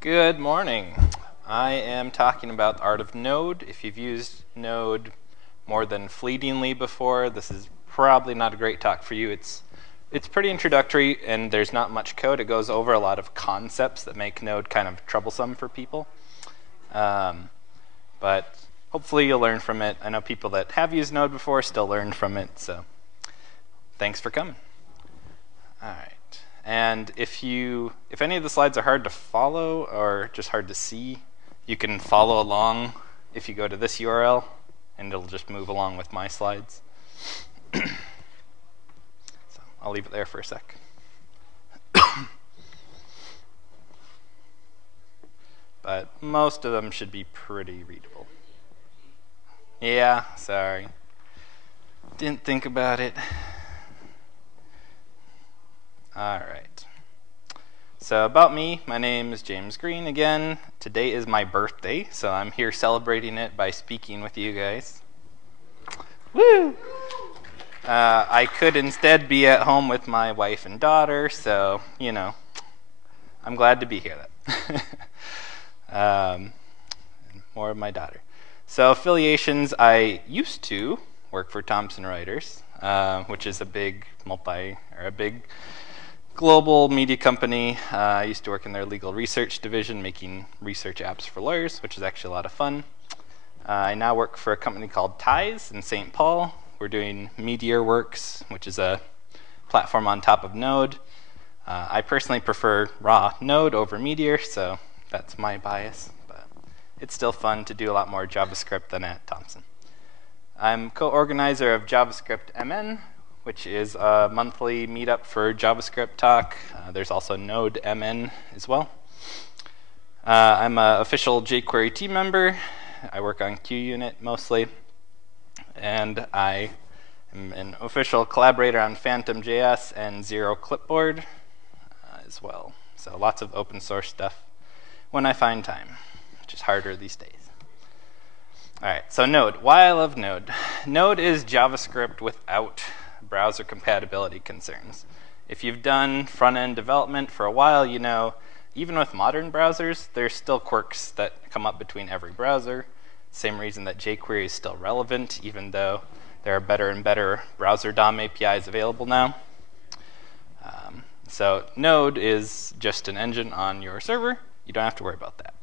Good morning. I am talking about the art of Node. If you've used Node more than fleetingly before, this is probably not a great talk for you. It's pretty introductory and there's not much code. It goes over a lot of concepts that make Node kind of troublesome for people. But hopefully you'll learn from it. I know people that have used Node before still learn from it, so thanks for coming. All right. And if any of the slides are hard to follow or just hard to see, you can follow along if you go to this URL, and it'll just move along with my slides. So I'll leave it there for a sec. But most of them should be pretty readable. Yeah, sorry. Didn't think about it. All right. So about me, my name is James Greene again. Today is my birthday, so I'm here celebrating it by speaking with you guys. Woo! I could instead be at home with my wife and daughter, so, you know, I'm glad to be here. More of my daughter. So affiliations, I used to work for Thomson Reuters, which is a big global media company. I used to work in their legal research division making research apps for lawyers, which is actually a lot of fun. I now work for a company called Ties in St. Paul. We're doing MeteorWorks, which is a platform on top of Node. I personally prefer raw Node over Meteor, so that's my bias. But it's still fun to do a lot more JavaScript than at Thomson. I'm co-organizer of JavaScript MN, which is a monthly meetup for JavaScript talk. There's also Node MN as well. I'm an official jQuery team member. I work on QUnit mostly. And I am an official collaborator on Phantom.js and Zero Clipboard as well. So lots of open source stuff when I find time, which is harder these days. All right, so Node. Why I love Node. Node is JavaScript without browser compatibility concerns. If you've done front-end development for a while, you know, even with modern browsers, there's still quirks that come up between every browser. Same reason that jQuery is still relevant, even though there are better and better browser DOM APIs available now. So Node is just an engine on your server. You don't have to worry about that.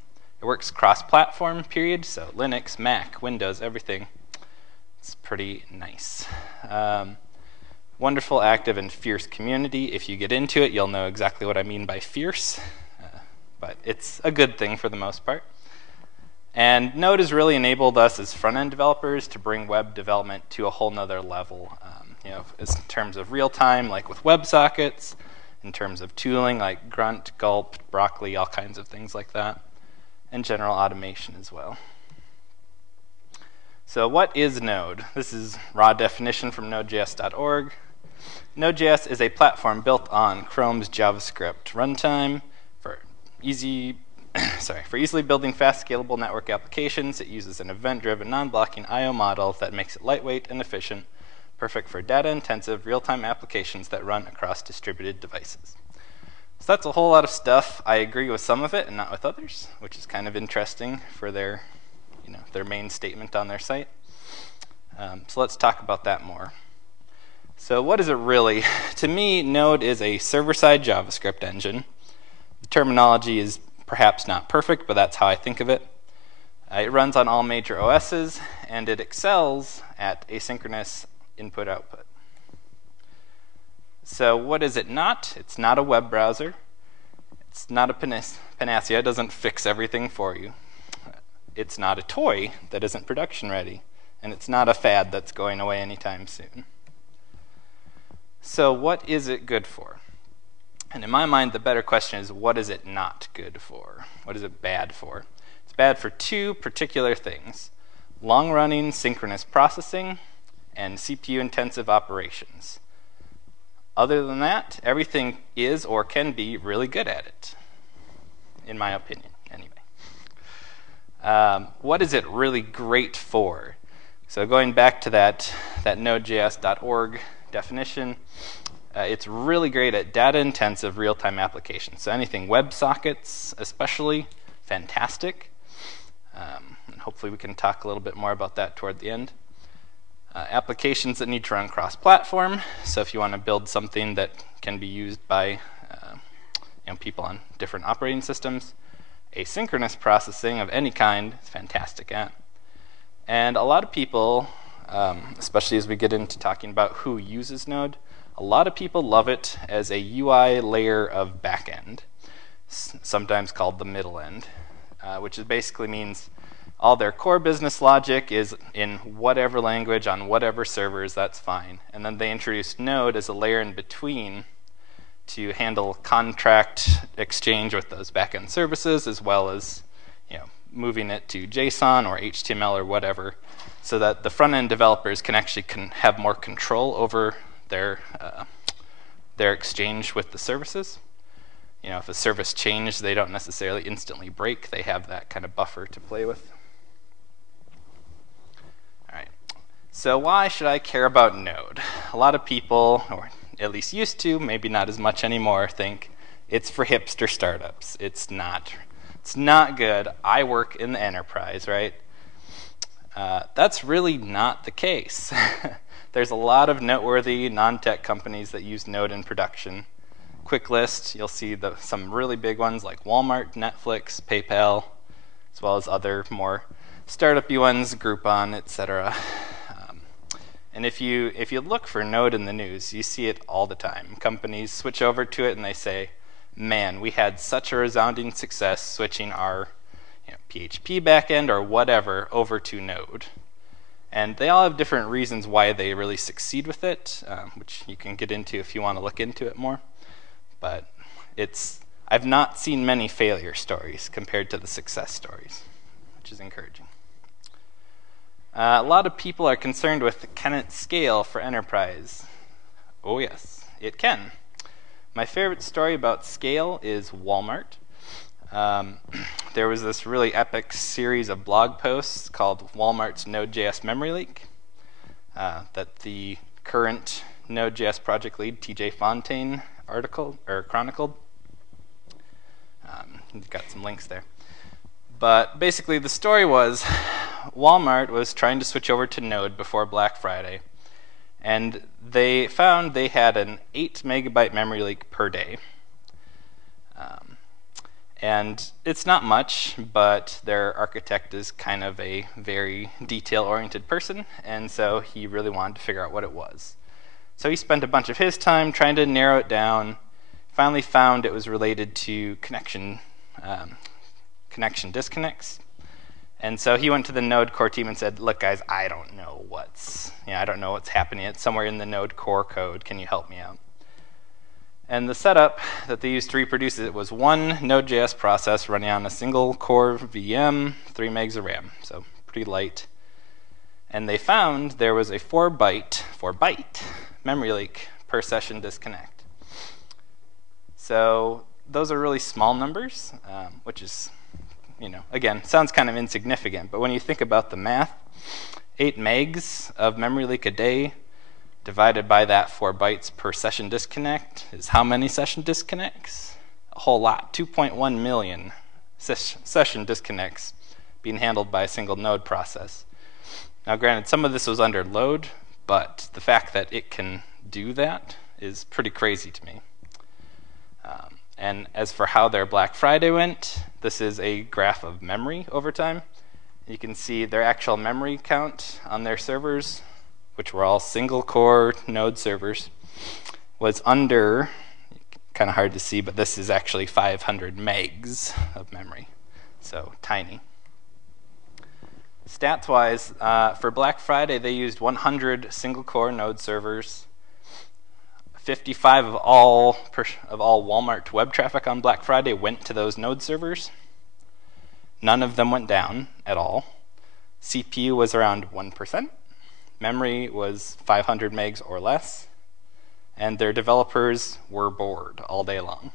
It works cross-platform, period, so Linux, Mac, Windows, everything. It's pretty nice. Wonderful, active, and fierce community. If you get into it, you'll know exactly what I mean by fierce. But it's a good thing for the most part. And Node has really enabled us as front-end developers to bring web development to a whole nother level. You know, in terms of real-time, like with WebSockets, in terms of tooling, like Grunt, Gulp, Broccoli, all kinds of things like that, and general automation as well. So what is Node? This is raw definition from Node.js.org. Node.js is a platform built on Chrome's JavaScript runtime for easily building fast, scalable network applications. It uses an event-driven, non-blocking I/O model that makes it lightweight and efficient, perfect for data-intensive, real-time applications that run across distributed devices. So that's a whole lot of stuff. I agree with some of it and not with others, which is kind of interesting for their main statement on their site. So let's talk about that more. So what is it really? To me, Node is a server-side JavaScript engine. The terminology is perhaps not perfect, but that's how I think of it. It runs on all major OSs, and it excels at asynchronous input-output. So what is it not? It's not a web browser. It's not a panacea. It doesn't fix everything for you. It's not a toy that isn't production ready. And it's not a fad that's going away anytime soon. So what is it good for? And in my mind, the better question is, what is it not good for? What is it bad for? It's bad for two particular things: long-running synchronous processing and CPU-intensive operations. Other than that, everything is or can be really good at it, in my opinion, anyway. What is it really great for? So going back to that Node.js.org definition, It's really great at data-intensive real-time applications. So anything WebSockets especially, fantastic. And hopefully we can talk a little bit more about that toward the end. Applications that need to run cross-platform. So if you want to build something that can be used by people on different operating systems, asynchronous processing of any kind is fantastic at. And a lot of people, especially as we get into talking about who uses Node, a lot of people love it as a UI layer of backend, sometimes called the middle end, which basically means all their core business logic is in whatever language on whatever servers, that's fine. And then they introduced Node as a layer in between to handle contract exchange with those backend services, as well as moving it to JSON or HTML or whatever, so that the front-end developers can actually have more control over their exchange with the services. If a service changes, they don't necessarily instantly break. They have that kind of buffer to play with. All right. So why should I care about Node? A lot of people, or at least used to, maybe not as much anymore, think it's for hipster startups. It's not. It's not good. I work in the enterprise, right? That's really not the case. There's a lot of noteworthy non-tech companies that use Node in production. Quick list, you'll see some really big ones like Walmart, Netflix, PayPal, as well as other more startup-y ones, Groupon, etc. And if you look for Node in the news, you see it all the time. Companies switch over to it and they say, man, we had such a resounding success switching our PHP backend or whatever over to Node. And they all have different reasons why they really succeed with it, which you can get into if you want to look into it more. But I've not seen many failure stories compared to the success stories, which is encouraging. A lot of people are concerned with, can it scale for enterprise? Oh yes, it can. My favorite story about scale is Walmart. There was this really epic series of blog posts called Walmart's Node.js memory leak that the current Node.js project lead, TJ Fontaine, chronicled. You've got some links there. But basically the story was Walmart was trying to switch over to Node before Black Friday, and they found they had an 8 megabyte memory leak per day. And it's not much, but their architect is kind of a very detail-oriented person, and so he really wanted to figure out what it was. So he spent a bunch of his time trying to narrow it down, finally found it was related to connection disconnects. And so he went to the Node core team and said, look guys, I don't know what's happening. It's somewhere in the Node core code. Can you help me out? And the setup that they used to reproduce it was one Node.js process running on a single core VM, 3 megs of RAM, so pretty light. And they found there was a 4 byte memory leak per session disconnect. So those are really small numbers, which is, again, sounds kind of insignificant, but when you think about the math, 8 megs of memory leak a day divided by that 4 bytes per session disconnect is how many session disconnects? A whole lot, 2.1 million session disconnects being handled by a single node process. Now granted, some of this was under load, but the fact that it can do that is pretty crazy to me. And as for how their Black Friday went, this is a graph of memory over time. You can see their actual memory count on their servers, which were all single core node servers, was under, kind of hard to see, but this is actually 500 megs of memory, so tiny. Stats-wise, for Black Friday, they used 100 single core node servers. 55 of all Walmart web traffic on Black Friday went to those node servers. None of them went down at all. CPU was around 1%. Memory was 500 megs or less. And their developers were bored all day long.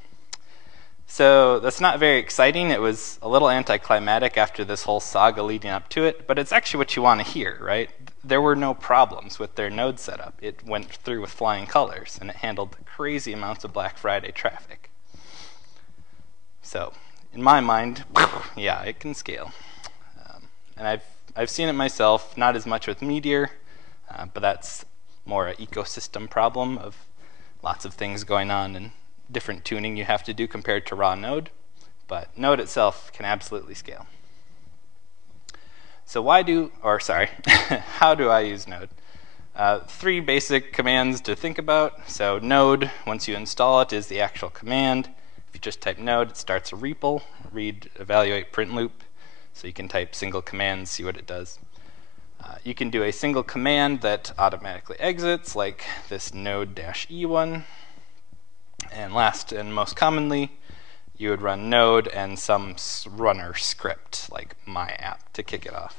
So that's not very exciting. It was a little anticlimactic after this whole saga leading up to it, but it's actually what you want to hear, right? there were no problems with their Node setup. It went through with flying colors, and it handled crazy amounts of Black Friday traffic. So, in my mind, yeah, it can scale. And I've seen it myself, not as much with Meteor, but that's more an ecosystem problem of lots of things going on and different tuning you have to do compared to raw Node. But Node itself can absolutely scale. So how do I use Node? 3 basic commands to think about. So Node, once you install it, is the actual command. If you just type Node, it starts a REPL, read, evaluate, print loop. So you can type single commands, see what it does. You can do a single command that automatically exits, like this node-e one. And last and most commonly, you would run node and some runner script, like my app, to kick it off.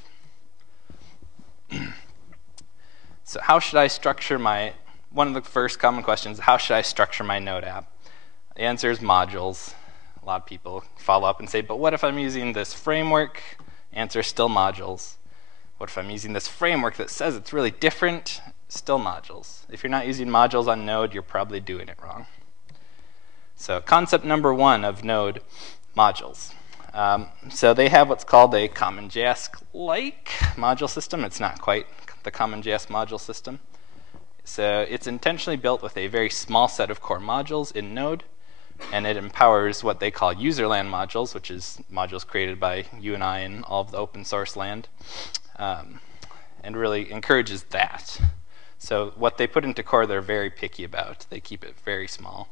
So how should I structure one of the first common questions, how should I structure my Node app? The answer is modules. A lot of people follow up and say, but what if I'm using this framework? Answer is still modules. What if I'm using this framework that says it's really different? Still modules. If you're not using modules on Node, you're probably doing it wrong. So concept number 1 of Node, modules. So they have what's called a CommonJS-like module system. It's not quite the CommonJS module system. So it's intentionally built with a very small set of core modules in Node, and it empowers what they call userland modules, which is modules created by you and I and all of the open source land, and really encourages that. So what they put into core, they're very picky about. They keep it very small.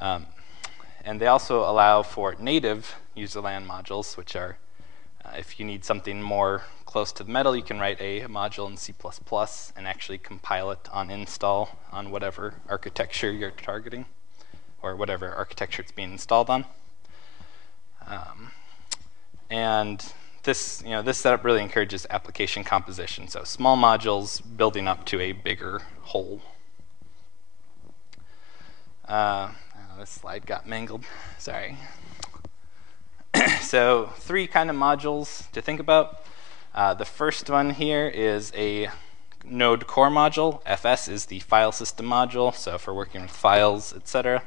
And they also allow for native userland modules, which are, if you need something more close to the metal, you can write a module in C++ and actually compile it on install on whatever architecture you're targeting, or whatever architecture it's being installed on. And this setup really encourages application composition, so small modules building up to a bigger whole. This slide got mangled, sorry. So 3 kind of modules to think about. The first one here is a Node core module. FS is the file system module, so for working with files, etc.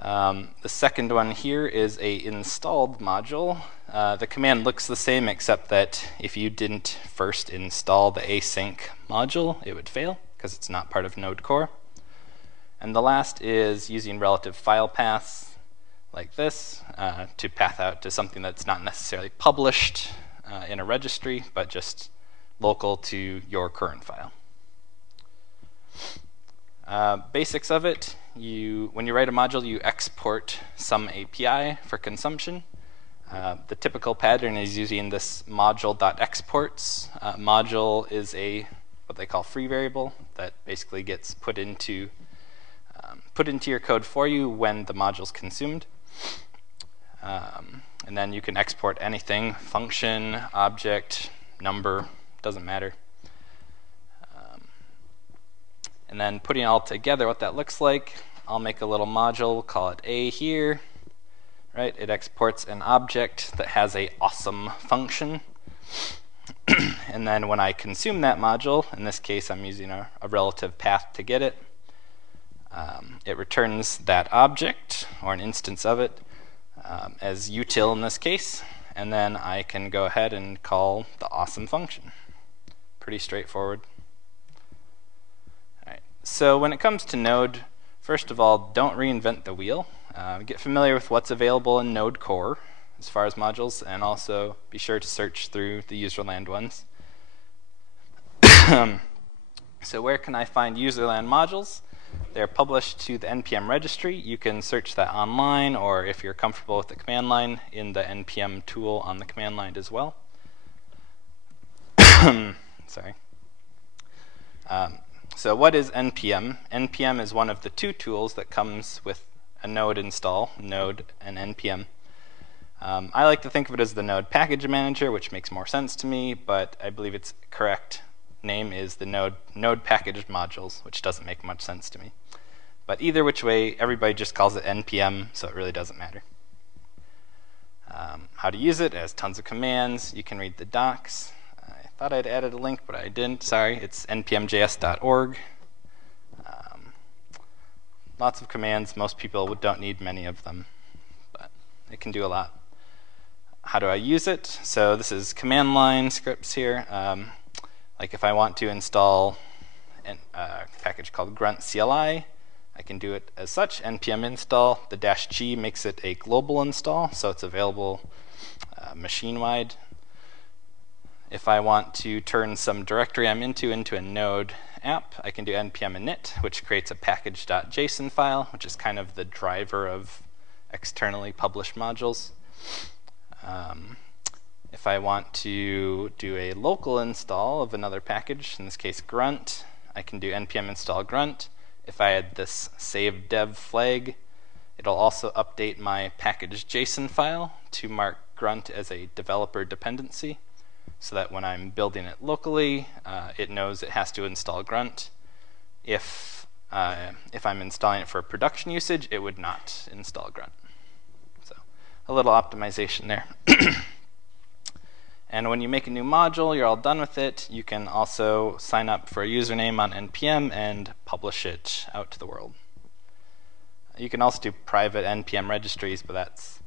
The second one here is a installed module. The command looks the same, except that if you didn't first install the async module, it would fail because it's not part of Node core. And the last is using relative file paths like this to path out to something that's not necessarily published in a registry, but just local to your current file. Basics of it, when you write a module, you export some API for consumption. The typical pattern is using this module.exports. Module is what they call free variable that basically gets put into your code for you when the module is consumed. And then you can export anything, function, object, number, doesn't matter. And then putting it all together, what that looks like, I'll make a little module, we'll call it A here. Right? It exports an object that has a awesome function. And then when I consume that module, in this case I'm using a relative path to get it, it returns that object, or an instance of it, as util in this case, and then I can go ahead and call the awesome function. Pretty straightforward. All right. So when it comes to Node, first of all, don't reinvent the wheel. Get familiar with what's available in Node core as far as modules, and also be sure to search through the userland ones. So where can I find userland modules? They're published to the NPM registry. You can search that online, or if you're comfortable with the command line, in the NPM tool on the command line as well. Sorry. So what is NPM? NPM is one of the 2 tools that comes with a Node install, Node and NPM. I like to think of it as the Node package manager, which makes more sense to me, but I believe its correct name is the Node package modules, which doesn't make much sense to me. But either which way, everybody just calls it NPM, so it really doesn't matter. How to use it? It has tons of commands. You can read the docs. I thought I'd added a link, but I didn't. Sorry. It's npmjs.org. Lots of commands. Most people don't need many of them, but it can do a lot. How do I use it? So this is command line scripts here. Like if I want to install a package called grunt CLI, I can do it as such, npm install. The -g makes it a global install, so it's available machine-wide. If I want to turn some directory I'm into a node app, I can do npm init, which creates a package.json file, which is kind of the driver of externally published modules. If I want to do a local install of another package, in this case grunt, I can do npm install grunt. If I add this save dev flag, it'll also update my package.json file to mark grunt as a developer dependency, so that when I'm building it locally, it knows it has to install grunt. If I'm installing it for production usage, it would not install grunt. So a little optimization there. And when you make a new module, you're all done with it, you can also sign up for a username on npm and publish it out to the world. You can also do private npm registries, but that's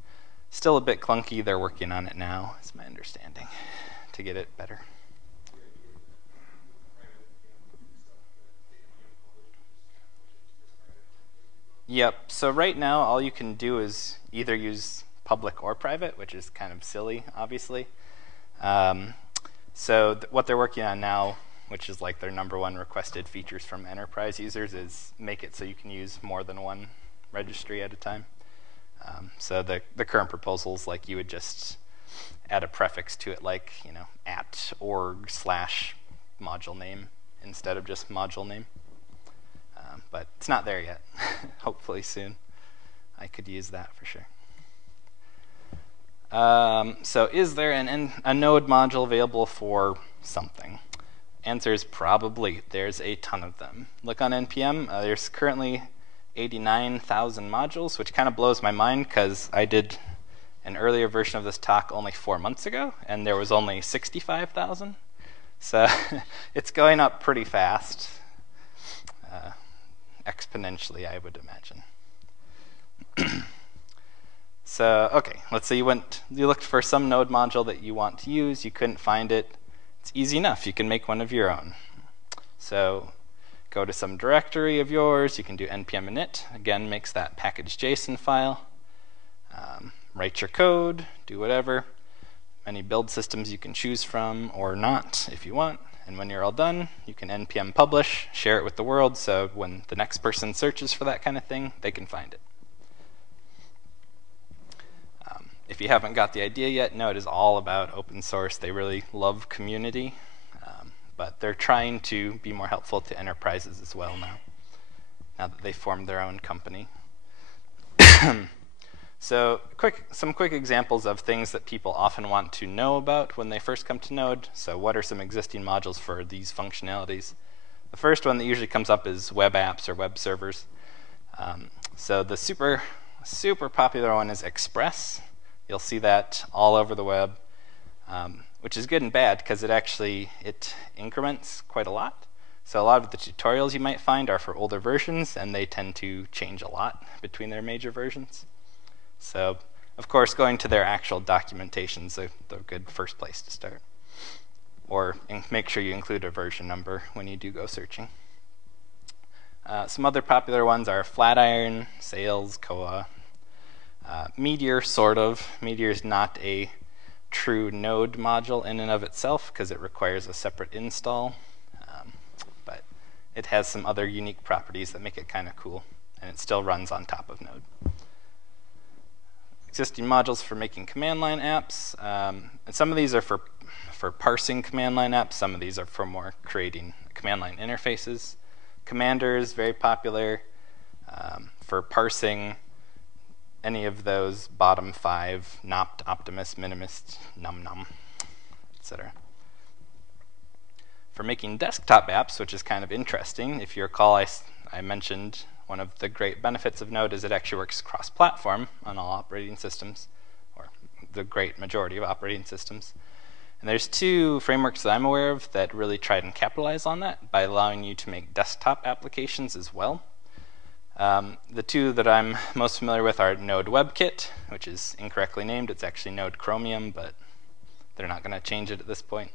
still a bit clunky. They're working on it now, is my understanding, to get it better. Yep, so right now all you can do is either use public or private, which is kind of silly, obviously. So what they're working on now, which is like their #1 requested features from enterprise users, is make it so you can use more than one registry at a time. So the current proposals, like you would just add a prefix to it, like @org/module name instead of just module name. But it's not there yet. Hopefully soon. I could use that for sure. So is there a node module available for something? Answer is probably. There's a ton of them. Look on NPM. There's currently 89,000 modules, which kind of blows my mind because I did an earlier version of this talk only 4 months ago, and there was only 65,000. So it's going up pretty fast, exponentially, I would imagine. So, okay, let's say you looked for some node module that you want to use, you couldn't find it. It's easy enough, you can make one of your own. So go to some directory of yours, you can do npm init, again makes that package.json file. Write your code, do whatever. Many build systems you can choose from or not if you want. And when you're all done, you can npm publish, share it with the world, so when the next person searches for that kind of thing, they can find it. If you haven't got the idea yet, Node is all about open source. They really love community, but they're trying to be more helpful to enterprises as well now that they formed their own company. So some quick examples of things that people often want to know about when they first come to Node. So what are some existing modules for these functionalities? The first one that usually comes up is web apps or web servers. So the super popular one is Express. You'll see that all over the web, which is good and bad because it increments quite a lot. So a lot of the tutorials you might find are for older versions, and they tend to change a lot between their major versions. So, of course, going to their actual documentation is a good first place to start. Or make sure you include a version number when you do go searching. Some other popular ones are Flatiron, Sales, Koa. Meteor, sort of. Meteor is not a true node module in and of itself because it requires a separate install. But it has some other unique properties that make it kind of cool, and it still runs on top of Node. Existing modules for making command line apps, and some of these are for parsing command line apps. Some of these are for more creating command line interfaces. Commander is very popular for parsing any of those bottom 5, Nopt, Optimist, Minimist, NumNum, etc. For making desktop apps, which is kind of interesting, if you recall, I mentioned one of the great benefits of Node is it actually works cross-platform on all operating systems, or the great majority of operating systems. And there's two frameworks that I'm aware of that really tried and capitalize on that by allowing you to make desktop applications as well. The two that I'm most familiar with are Node WebKit, which is incorrectly named. It's actually Node Chromium, but they're not going to change it at this point.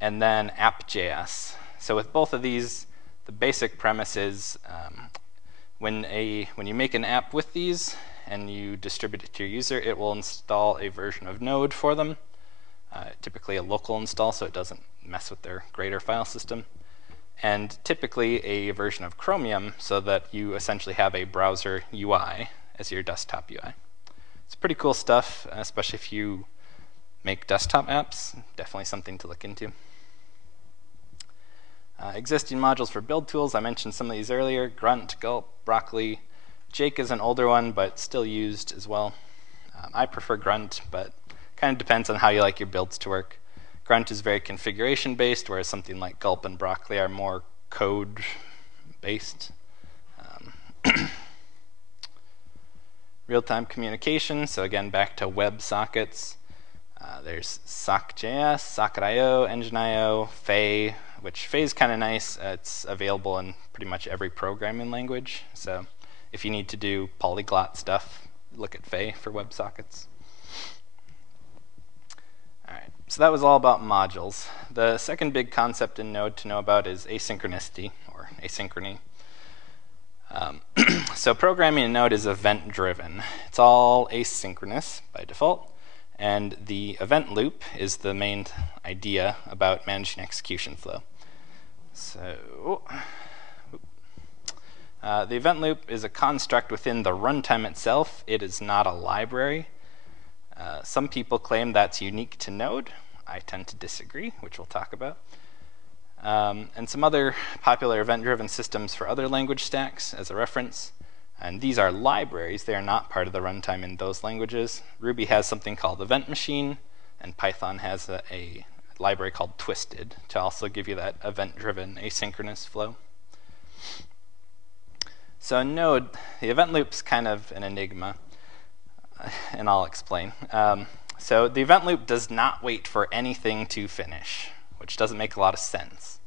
And then app.js. So with both of these, the basic premise is when you make an app with these and you distribute it to your user, it will install a version of Node for them. Typically a local install, so it doesn't mess with their greater file system. And typically a version of Chromium, so that you essentially have a browser UI as your desktop UI. It's pretty cool stuff, especially if you make desktop apps. Definitely something to look into. Existing modules for build tools, I mentioned some of these earlier. Grunt, Gulp, Broccoli. Jake is an older one, but still used as well. I prefer Grunt, but kind of depends on how you like your builds to work. Grunt is very configuration based, whereas something like Gulp and Broccoli are more code based. Real-time communication, so again back to web sockets. There's sock.js, socket.io, engine.io, Fay, which Fay is kind of nice. It's available in pretty much every programming language. So if you need to do polyglot stuff, look at Fay for web sockets. All right, so that was all about modules. The second big concept in Node to know about is asynchronicity, or asynchrony. So programming in Node is event-driven. It's all asynchronous by default. And the event loop is the main idea about managing execution flow. So the event loop is a construct within the runtime itself. It is not a library. Some people claim that's unique to Node. I tend to disagree, which we'll talk about. And some other popular event-driven systems for other language stacks as a reference. And these are libraries. They are not part of the runtime in those languages. Ruby has something called Event Machine, and Python has a library called Twisted to also give you that event-driven asynchronous flow. So in Node, the event loop's kind of an enigma, and I'll explain. So the event loop does not wait for anything to finish, which doesn't make a lot of sense.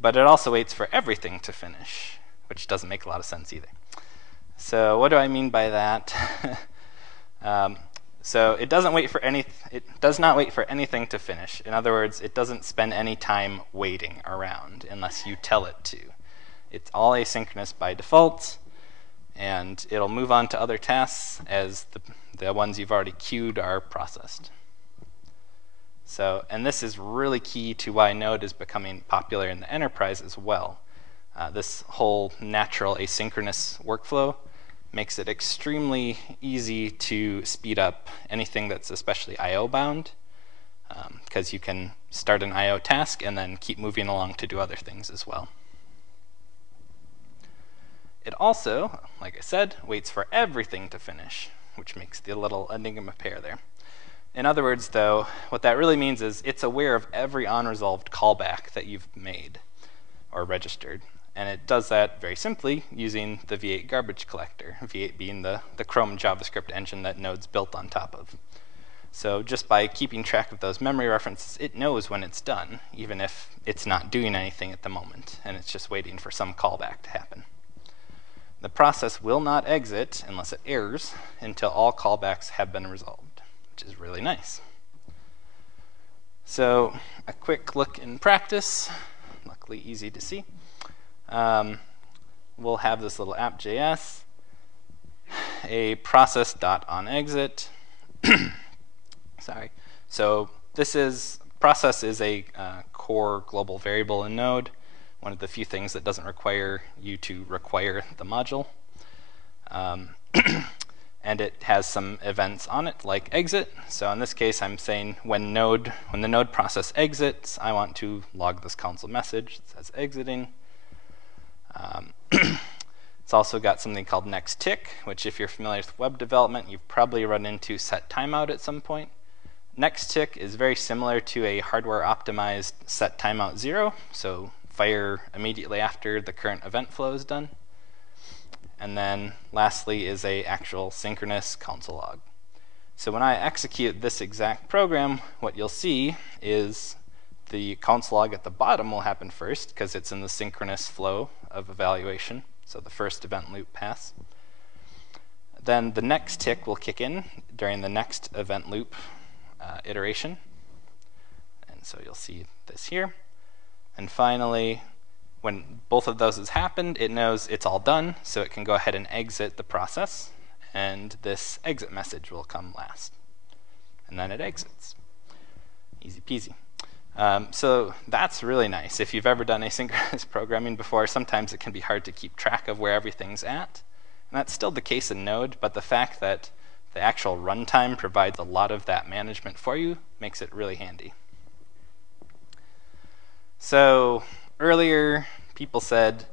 But it also waits for everything to finish, which doesn't make a lot of sense either. So what do I mean by that? So it does not wait for anything to finish. In other words, it doesn't spend any time waiting around unless you tell it to. It's all asynchronous by default, and it'll move on to other tasks as the ones you've already queued are processed. So, and this is really key to why Node is becoming popular in the enterprise as well. This whole natural asynchronous workflow makes it extremely easy to speed up anything that's especially I/O bound, because you can start an I/O task and then keep moving along to do other things as well. It also, like I said, waits for everything to finish, which makes the little enigma pair there. In other words, though, what that really means is it's aware of every unresolved callback that you've made or registered. And it does that very simply using the V8 garbage collector, V8 being the Chrome JavaScript engine that Node's built on top of. So just by keeping track of those memory references, it knows when it's done, even if it's not doing anything at the moment, and it's just waiting for some callback to happen. The process will not exit unless it errors until all callbacks have been resolved, which is really nice. So a quick look in practice, luckily easy to see. We'll have this little app.js, a process.onExit. Sorry. So this is, process is a core global variable in Node, one of the few things that doesn't require you to require the module. And it has some events on it, like exit. So in this case, I'm saying when the node process exits, I want to log this console message that says exiting. It's also got something called next tick, which if you're familiar with web development, you've probably run into set timeout at some point. Next tick is very similar to a hardware optimized set timeout 0, so fire immediately after the current event flow is done. And then lastly is a actual synchronous console log. So when I execute this exact program, what you'll see is the console log at the bottom will happen first because it's in the synchronous flow of evaluation, so the first event loop pass. Then the next tick will kick in during the next event loop iteration. And so you'll see this here. And finally, when both of those has happened, it knows it's all done, so it can go ahead and exit the process. And this exit message will come last. And then it exits. Easy peasy. So that's really nice. If you've ever done asynchronous programming before, sometimes it can be hard to keep track of where everything's at. And that's still the case in Node, but the fact that the actual runtime provides a lot of that management for you makes it really handy. So earlier, people said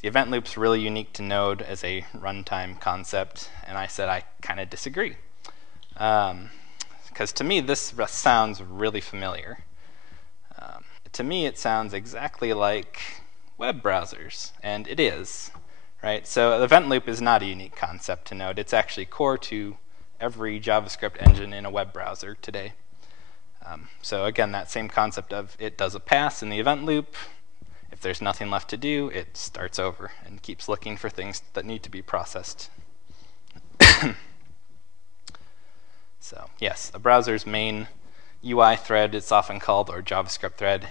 the event loop's really unique to Node as a runtime concept, and I said I kind of disagree. Because to me, this sounds really familiar. To me, it sounds exactly like web browsers, and it is, right? So the event loop is not a unique concept to Node. It's actually core to every JavaScript engine in a web browser today. So again, that same concept of it does a pass in the event loop. If there's nothing left to do, it starts over and keeps looking for things that need to be processed. So yes, a browser's main UI thread, it's often called, or JavaScript thread,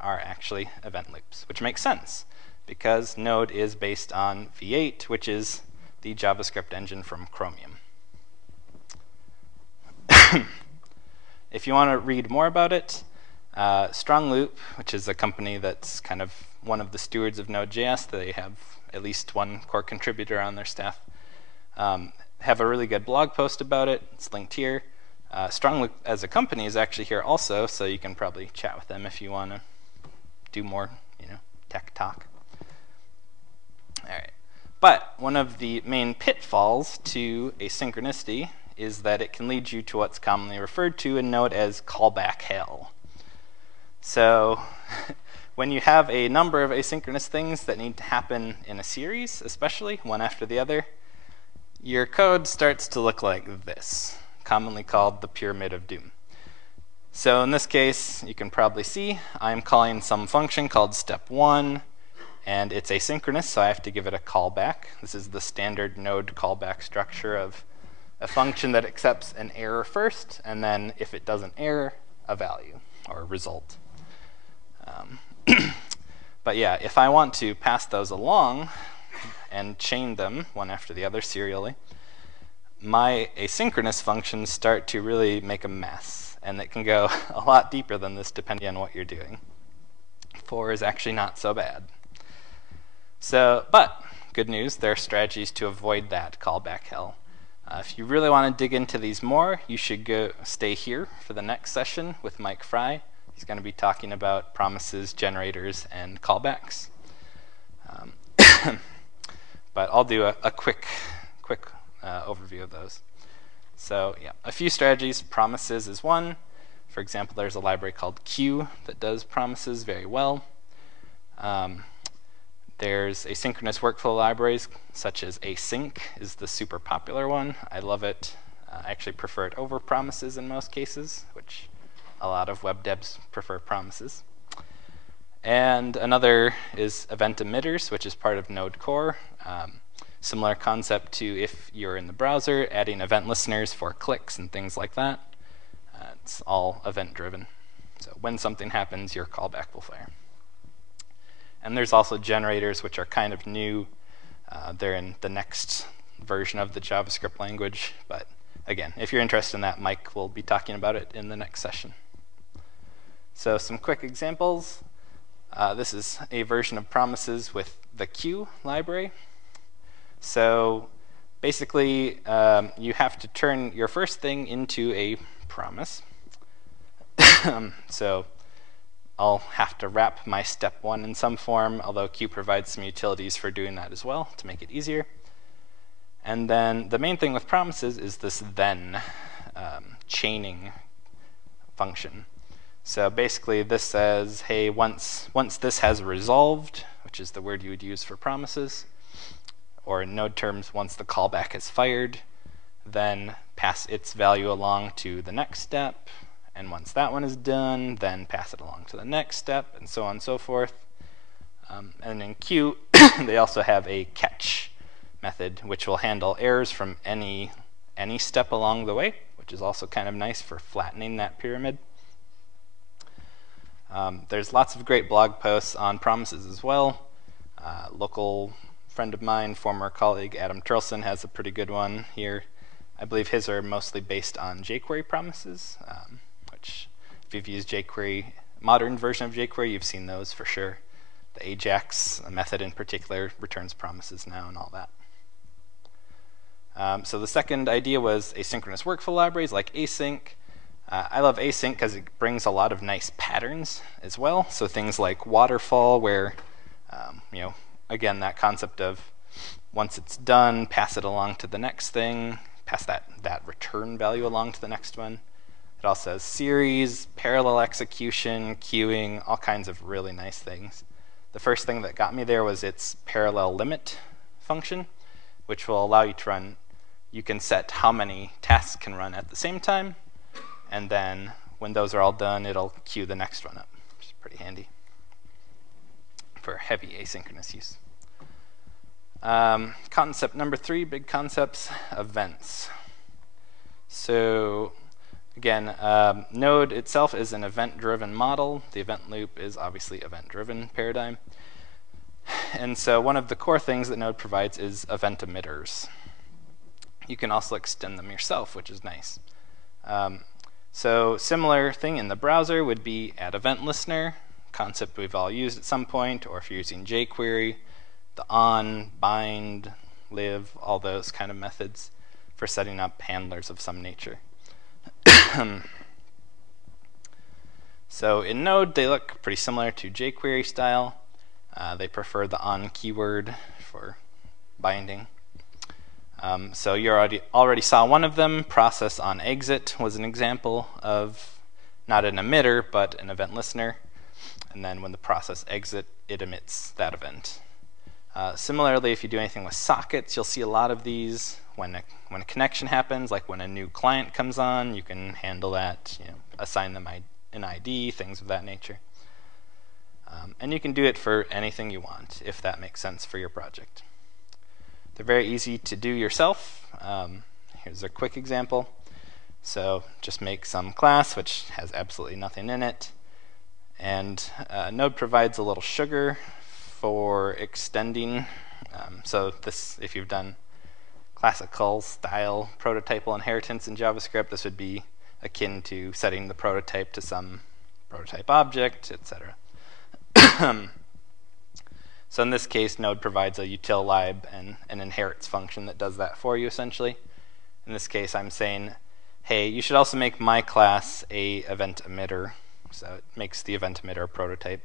are actually event loops, which makes sense because Node is based on V8, which is the JavaScript engine from Chromium. If you want to read more about it, Strong Loop, which is a company that's kind of one of the stewards of Node.js, they have at least one core contributor on their staff, have a really good blog post about it. It's linked here. Strong Loop as a company is actually here also, so you can probably chat with them if you want to do more, tech talk. All right. But one of the main pitfalls to asynchronicity is that it can lead you to what's commonly referred to in Node as callback hell. So when you have a number of asynchronous things that need to happen in a series, especially one after the other, your code starts to look like this, commonly called the pyramid of doom. So in this case, you can probably see I'm calling some function called step1, and it's asynchronous, so I have to give it a callback. This is the standard Node callback structure of a function that accepts an error first, and then if it doesn't error, a value or a result. But yeah, if I want to pass those along and chain them one after the other serially, my asynchronous functions start to really make a mess, and it can go a lot deeper than this depending on what you're doing. 4 is actually not so bad. So, but good news, there are strategies to avoid that callback hell. If you really want to dig into these more, you should stay here for the next session with Mike Fry. He's going to be talking about promises, generators, and callbacks. But I'll do a quick overview of those. So yeah, a few strategies. Promises is one. For example, there's a library called Q that does promises very well. There's asynchronous workflow libraries, such as ASYNC is the super popular one. I love it. I actually prefer it over promises in most cases, which a lot of web devs prefer promises. And another is event emitters, which is part of Node Core. Similar concept to if you're in the browser, adding event listeners for clicks and things like that. It's all event driven. So when something happens, your callback will fire. And there's also generators, which are kind of new. They're in the next version of the JavaScript language. But again, if you're interested in that, Mike will be talking about it in the next session. So some quick examples. This is a version of promises with the Q library. So basically, you have to turn your first thing into a promise. So I'll have to wrap my step 1 in some form, although Q provides some utilities for doing that as well to make it easier. And then the main thing with promises is this then chaining function. So basically this says, hey, once this has resolved, which is the word you would use for promises, or in Node terms, once the callback is fired, then pass its value along to the next step, and once that one is done, then pass it along to the next step, and so on and so forth. And in Q, they also have a catch method, which will handle errors from any step along the way, which is also kind of nice for flattening that pyramid. There's lots of great blog posts on promises as well. Local friend of mine, former colleague Adam Turlson, has a pretty good one here. I believe his are mostly based on jQuery promises, which if you've used jQuery, modern version of jQuery, you've seen those for sure. The AJAX method in particular returns promises now and all that. So the second idea was asynchronous workflow libraries like async. I love async because it brings a lot of nice patterns as well. So things like waterfall, where again, that concept of once it's done, pass it along to the next thing, pass that return value along to the next one. It also has series, parallel execution, queuing, all kinds of really nice things. The first thing that got me there was its parallel limit function, which will allow you to run, you can set how many tasks can run at the same time, and then when those are all done, it'll queue the next one up, which is pretty handy for heavy asynchronous use. Concept number 3, big concepts, events. So again, Node itself is an event-driven model. The event loop is obviously event-driven paradigm. And so one of the core things that Node provides is event emitters. You can also extend them yourself, which is nice. So similar thing in the browser would be add event listener, concept we've all used at some point, or if you're using jQuery, the on, bind, live, all those kind of methods for setting up handlers of some nature. So in Node, they look pretty similar to jQuery style. They prefer the on keyword for binding. So you already saw one of them. Process on exit was an example of not an emitter, but an event listener. And then when the process exit, it emits that event. Similarly, if you do anything with sockets, you'll see a lot of these. When a connection happens, like when a new client comes on, you can handle that, assign them an ID, things of that nature. And you can do it for anything you want, if that makes sense for your project. They're very easy to do yourself. Here's a quick example. So just make some class which has absolutely nothing in it. And Node provides a little sugar for extending. So this, if you've done classical style prototypal inheritance in JavaScript, this would be akin to setting the prototype to some prototype object, etc. So in this case, Node provides a util lib and an inherits function that does that for you, essentially. In this case, I'm saying, hey, you should also make my class a event emitter. So it makes the event emitter a prototype.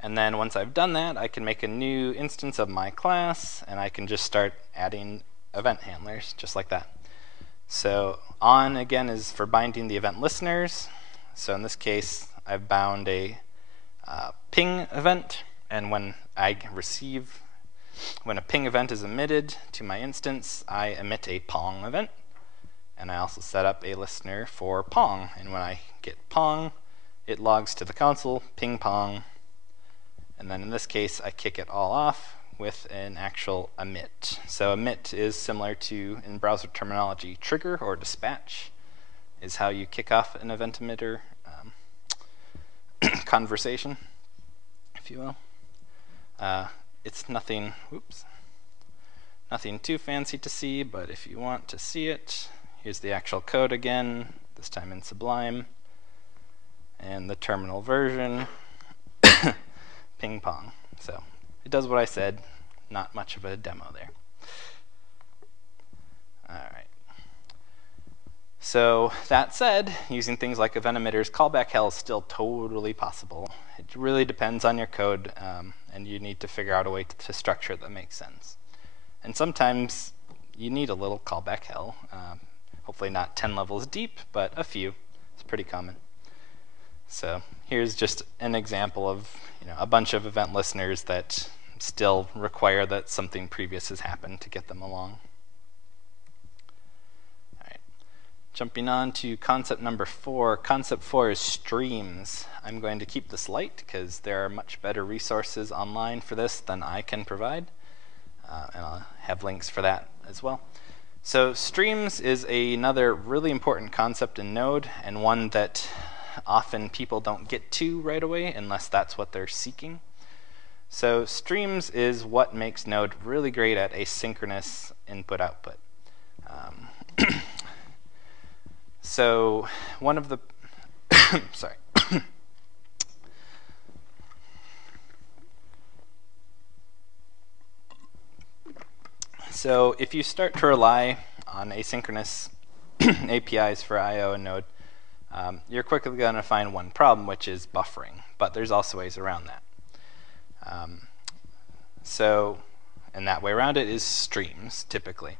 And then once I've done that, I can make a new instance of my class, and I can just start adding event handlers, just like that. So on, again, is for binding the event listeners. So in this case, I've bound a ping event, and when a ping event is emitted to my instance, I emit a pong event. And I also set up a listener for pong, and when I get pong, it logs to the console, ping pong, and then in this case, I kick it all off with an actual emit. So emit is similar to, in browser terminology, trigger or dispatch is how you kick off an event emitter conversation, if you will. It's nothing too fancy to see, but if you want to see it, here's the actual code again, this time in Sublime, and the terminal version. Ping pong. So it does what I said, not much of a demo there. All right. So that said, using things like event emitters, callback hell is still totally possible. It really depends on your code, and you need to figure out a way to structure it that makes sense. And sometimes you need a little callback hell. Hopefully not 10 levels deep, but a few. It's pretty common. So here's just an example of a bunch of event listeners that still require that something previous has happened to get them along. Jumping on to concept number 4. Concept 4 is streams. I'm going to keep this light because there are much better resources online for this than I can provide. And I'll have links for that as well. So streams is another really important concept in Node, and one that often people don't get to right away unless that's what they're seeking. So streams is what makes Node really great at asynchronous input-output. So one of the sorry. So if you start to rely on asynchronous APIs for I/O in Node, you're quickly going to find one problem, which is buffering. But there's also ways around that. And that way around it is streams, typically.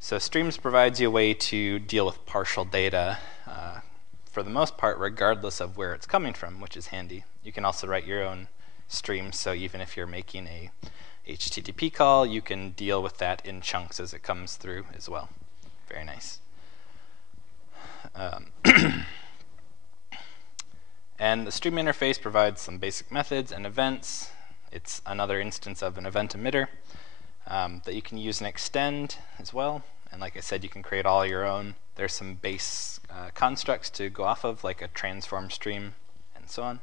So streams provides you a way to deal with partial data, for the most part, regardless of where it's coming from, which is handy. You can also write your own streams, so even if you're making a HTTP call, you can deal with that in chunks as it comes through as well. Very nice. And the stream interface provides some basic methods and events. It's another instance of an event emitter that you can use and extend as well. And like I said, you can create all your own. There's some base constructs to go off of, like a transform stream and so on.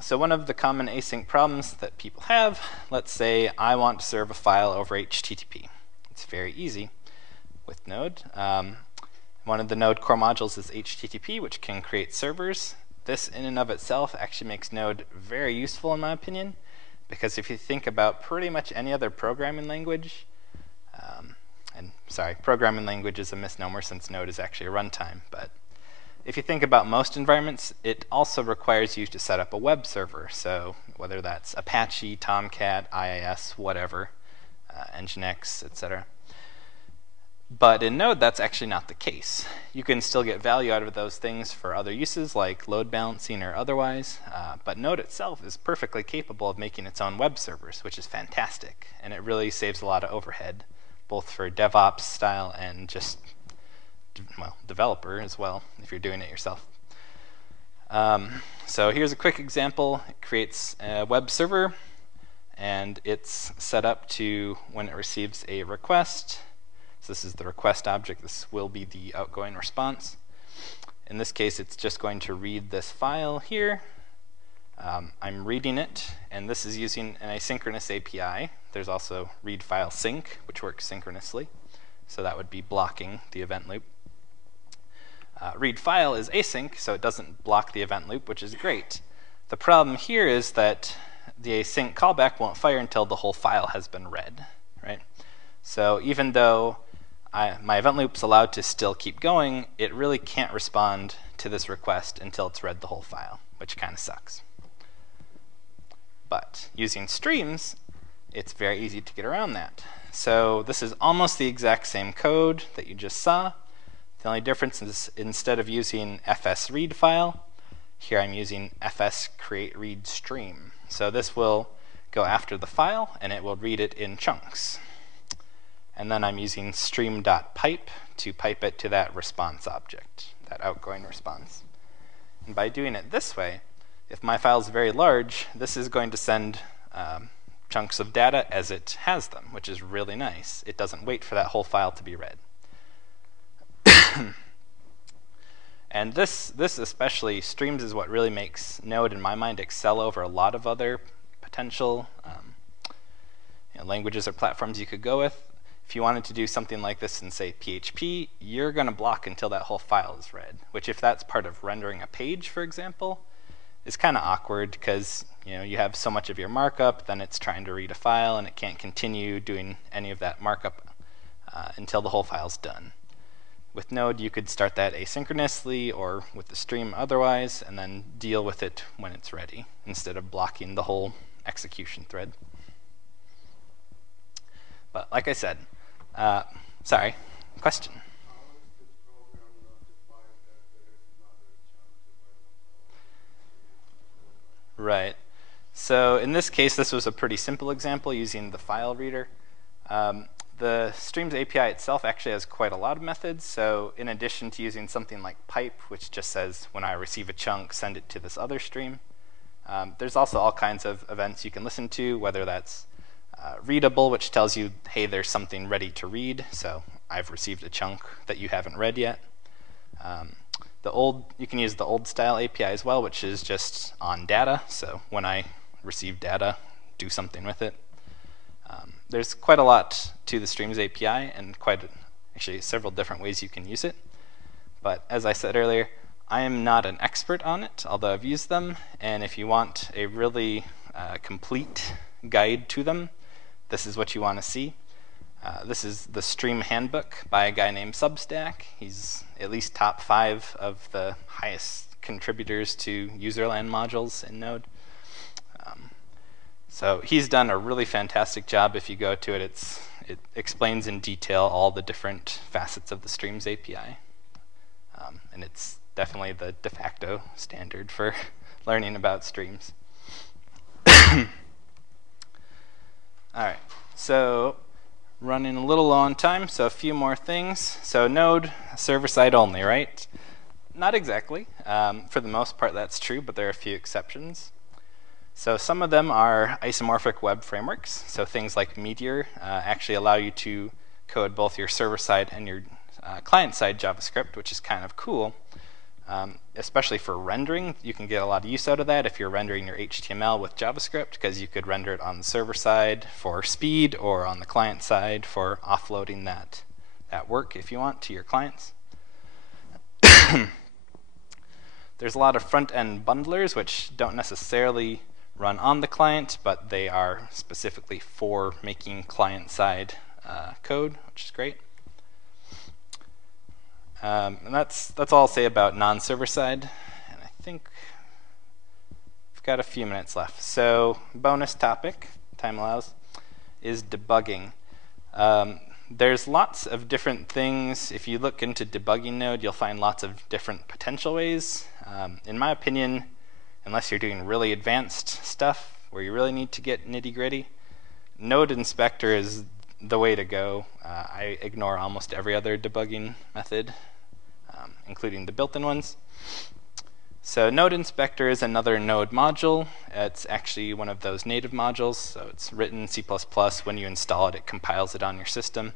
So one of the common async problems that people have, let's say I want to serve a file over HTTP. It's very easy with Node. One of the Node core modules is HTTP, which can create servers. This in and of itself actually makes Node very useful in my opinion, because if you think about pretty much any other programming language, programming language is a misnomer since Node is actually a runtime, but if you think about most environments, it also requires you to set up a web server. So whether that's Apache, Tomcat, IIS, whatever, Nginx, etc. But in Node, that's actually not the case. You can still get value out of those things for other uses like load balancing or otherwise, but Node itself is perfectly capable of making its own web servers, which is fantastic. And it really saves a lot of overhead, both for DevOps style and just, well, developer as well, if you're doing it yourself. So here's a quick example. It creates a web server, and it's set up to, when it receives a request, so this is the request object, this will be the outgoing response. In this case, it's just going to read this file here. I'm reading it, and this is using an asynchronous API. There's also read file sync, which works synchronously. So that would be blocking the event loop. Read file is async, so it doesn't block the event loop, which is great. The problem here is that the async callback won't fire until the whole file has been read, right? So even though my event loop's allowed to still keep going, it really can't respond to this request until it's read the whole file, which kind of sucks. But using streams, it's very easy to get around that. So this is almost the exact same code that you just saw. The only difference is instead of using fs read file, here I'm using fs create read stream. So this will go after the file, and it will read it in chunks. And then I'm using stream.pipe to pipe it to that response object, that outgoing response. And by doing it this way, if my file is very large, this is going to send chunks of data as it has them, which is really nice. It doesn't wait for that whole file to be read. And this especially, streams is what really makes Node, in my mind, excel over a lot of other potential languages or platforms you could go with. If you wanted to do something like this in, say, PHP, you're going to block until that whole file is read, which if that's part of rendering a page, for example, is kind of awkward because you have so much of your markup, then it's trying to read a file, and it can't continue doing any of that markup until the whole file's done. With Node, you could start that asynchronously or with the stream otherwise, and then deal with it when it's ready, instead of blocking the whole execution thread. But like I said, sorry, question? Right. So in this case, this was a pretty simple example using the file reader. The Streams API itself actually has quite a lot of methods. So in addition to using something like pipe, which just says when I receive a chunk, send it to this other stream, there's also all kinds of events you can listen to, whether that's readable, which tells you, hey, there's something ready to read. So I've received a chunk that you haven't read yet. You can use the old style API as well, which is just on data. So when I receive data, do something with it. There's quite a lot to the Streams API and actually several different ways you can use it. But as I said earlier, I am not an expert on it, although I've used them. And if you want a really complete guide to them, this is what you want to see. This is the Stream Handbook by a guy named Substack. He's at least top 5 of the highest contributors to userland modules in Node. So he's done a really fantastic job. If you go to it, it explains in detail all the different facets of the Streams API. And it's definitely the de facto standard for learning about streams. All right, so running a little low on time, so a few more things. So Node, server-side only, right? Not exactly. For the most part, that's true, but there are a few exceptions. So some of them are isomorphic web frameworks. So things like Meteor actually allow you to code both your server-side and your client-side JavaScript, which is kind of cool. Especially for rendering, you can get a lot of use out of that if you're rendering your HTML with JavaScript, because you could render it on the server side for speed or on the client side for offloading that work if you want to your clients. There's a lot of front-end bundlers which don't necessarily run on the client, but they are specifically for making client-side code, which is great. And that's all I'll say about non-server side. And I think we've got a few minutes left. So bonus topic, time allows, is debugging. There's lots of different things. If you look into debugging Node, you'll find lots of different potential ways. In my opinion, unless you're doing really advanced stuff where you really need to get nitty-gritty, Node Inspector is the way to go. I ignore almost every other debugging method, including the built-in ones. So Node Inspector is another Node module. It's actually one of those native modules, so it's written C++. When you install it, it compiles it on your system.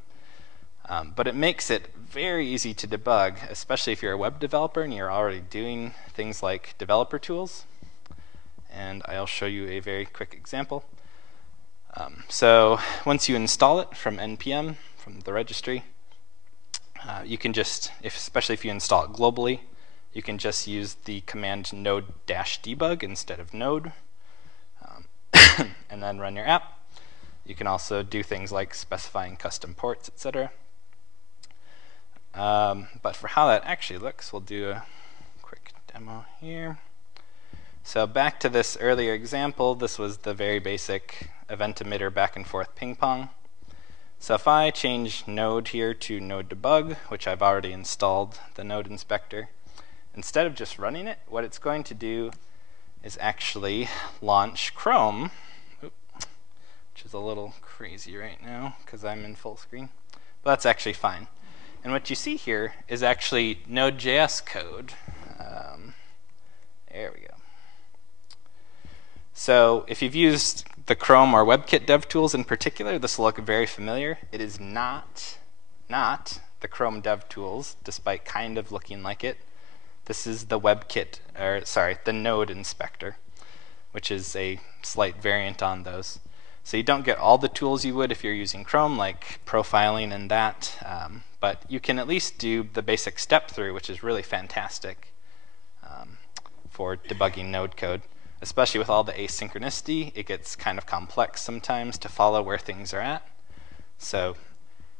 But it makes it very easy to debug, especially if you're a web developer and you're already doing things like developer tools. And I'll show you a very quick example. So once you install it from npm, from the registry, you can just, especially if you install it globally, you can just use the command node-debug instead of node, and then run your app. You can also do things like specifying custom ports, etc. But for how that actually looks, we'll do a quick demo here. So back to this earlier example, this was the very basic event emitter back and forth ping pong. So if I change node here to node debug, which I've already installed the Node Inspector, instead of just running it, what it's going to do is actually launch Chrome, which is a little crazy right now because I'm in full screen, but that's actually fine. And what you see here is actually Node.js code. There we go. So if you've used the Chrome or WebKit dev tools in particular, this will look very familiar. It is not the Chrome dev tools, despite kind of looking like it. This is the WebKit, or sorry, the Node Inspector, which is a slight variant on those. So you don't get all the tools you would if you're using Chrome, like profiling and that, but you can at least do the basic step through, which is really fantastic for debugging Node code. Especially with all the asynchronicity, it gets kind of complex sometimes to follow where things are at. So,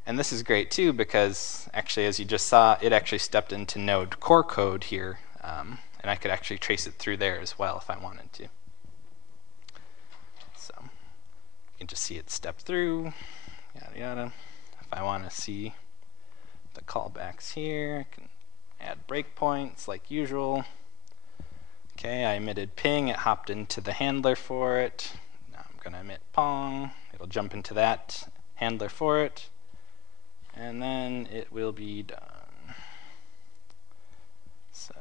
and this is great too because actually, as you just saw, it actually stepped into Node core code here, and I could actually trace it through there as well if I wanted to. So you can just see it step through, yada yada. If I want to see the callbacks here, I can add breakpoints like usual. Okay, I emitted ping, it hopped into the handler for it. Now I'm going to emit pong, it'll jump into that handler for it. and then it will be done. So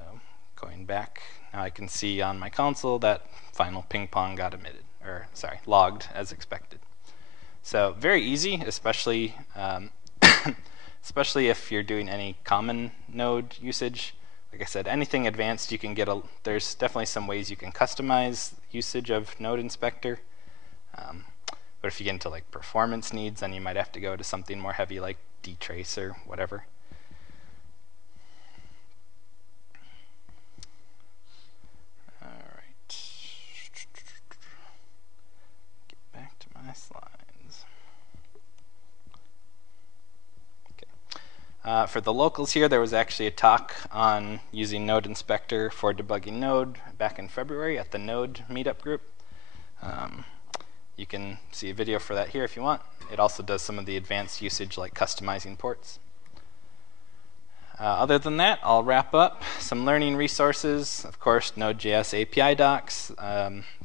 going back, now I can see on my console that final ping pong got emitted, or sorry, logged as expected. So very easy, especially especially if you're doing any common node usage. Like I said, anything advanced you can get there's definitely some ways you can customize usage of Node Inspector. But if you get into like performance needs, then you might have to go to something more heavy like dtrace or whatever. All right. Get back to my slides. Okay. For the locals here, there was actually a talk on using Node Inspector for debugging Node back in February at the Node meetup group. You can see a video for that here if you want. It also does some of the advanced usage like customizing ports. Other than that, I'll wrap up. Some learning resources, of course, Node.js API docs.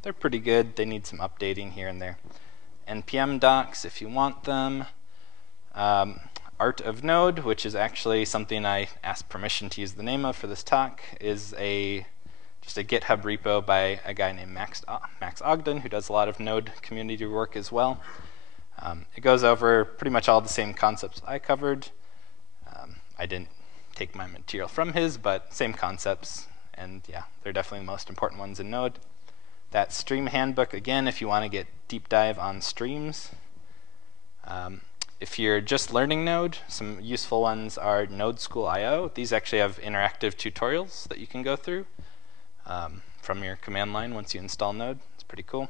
They're pretty good. They need some updating here and there. NPM docs if you want them. Art of Node, which is actually something I asked permission to use the name of for this talk, is just a GitHub repo by a guy named Max Ogden, who does a lot of Node community work as well. It goes over pretty much all the same concepts I covered. I didn't take my material from his, but same concepts, and yeah, they're definitely the most important ones in Node. That stream handbook, again, if you want to get deep dive on streams. If you're just learning Node, some useful ones are Node School IO. These actually have interactive tutorials that you can go through from your command line once you install Node. It's pretty cool.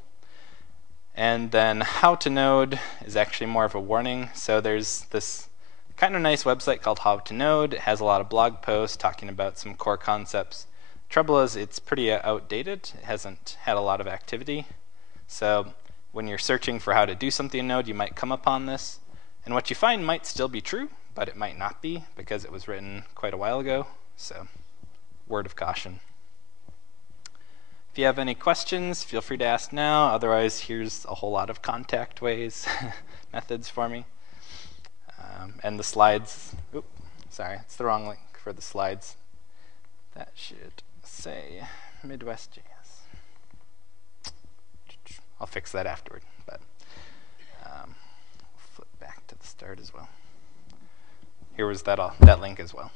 And then How to Node is actually more of a warning. So there's this kind of nice website called How to Node. It has a lot of blog posts talking about some core concepts. Trouble is it's pretty outdated. It hasn't had a lot of activity. So when you're searching for how to do something in Node, you might come upon this. And what you find might still be true, but it might not be because it was written quite a while ago. So word of caution. If you have any questions, feel free to ask now. Otherwise, here's a whole lot of contact ways, methods for me. And the slides, oops, sorry, it's the wrong link for the slides. That should say Midwest.js. I'll fix that afterward, but we'll flip back to the start as well. Here was that link as well.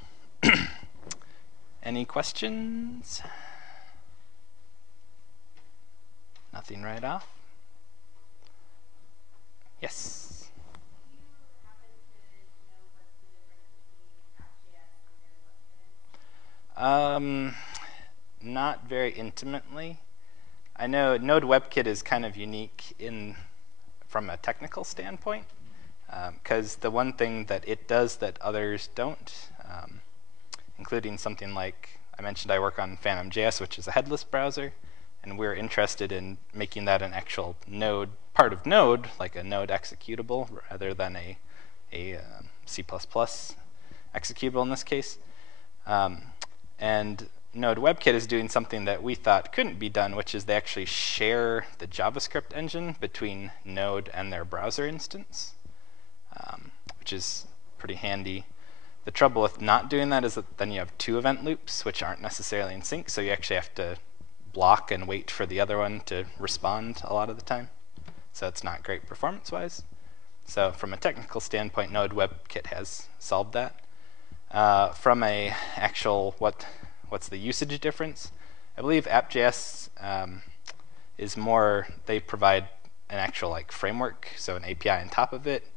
Any questions? Nothing right off? Yes. Not very intimately. I know Node WebKit is kind of unique from a technical standpoint, because the one thing that it does that others don't, including something like, I mentioned I work on Phantom.js, which is a headless browser, and we're interested in making that an actual Node, part of Node, like a Node executable, rather than a C++ executable in this case. And Node WebKit is doing something that we thought couldn't be done, which is they actually share the JavaScript engine between Node and their browser instance, which is pretty handy. The trouble with not doing that is that then you have two event loops, which aren't necessarily in sync, so you actually have to block and wait for the other one to respond a lot of the time. So it's not great performance-wise. So from a technical standpoint, Node WebKit has solved that. From a actual what's the usage difference? I believe app.js is more, they provide an actual like framework, so an API on top of it,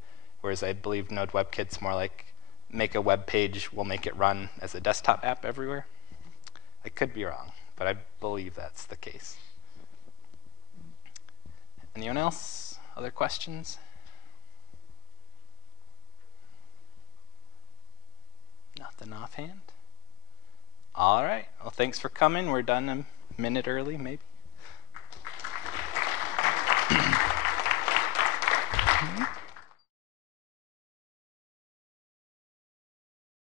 whereas I believe Node WebKit's more like make a web page, we'll make it run as a desktop app everywhere. I could be wrong, but I believe that's the case. Anyone else? Other questions? Nothing offhand? All right. Well, thanks for coming. We're done a minute early, maybe.